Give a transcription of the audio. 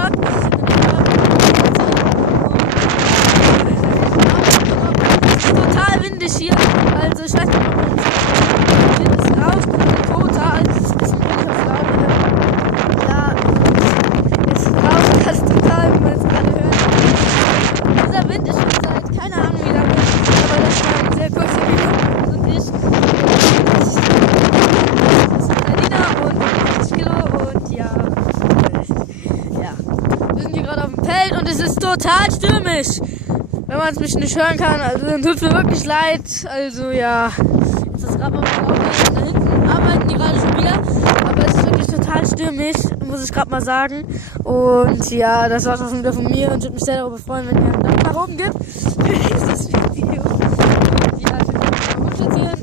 Tag. Es ist total windig hier. Also ich weiß nicht, ob man es Wind ist raus. Total. Es ist ein bisschen windig auf Laune. Ja, es ist raus. Das ist total, wie man es gerade hört. Dieser Wind ist schon seit keine Ahnung wie lange. Aber das war ein sehr kurzer Video. Und ich. Das ist Berliner und 50 Kilo und ja. Wir sind hier gerade auf dem Feld und es ist total stürmisch. Wenn man es mich nicht hören kann, also dann tut mir wirklich leid. Also ja, jetzt ist gerade mal da hinten arbeiten die gerade schon wieder. Aber es ist wirklich total stürmisch, muss ich gerade mal sagen. Und ja, das war's auch schon wieder von mir und ich würde mich sehr darüber freuen, wenn ihr einen Daumen nach oben gebt für dieses Video. Und ja, ich will euch erzählen.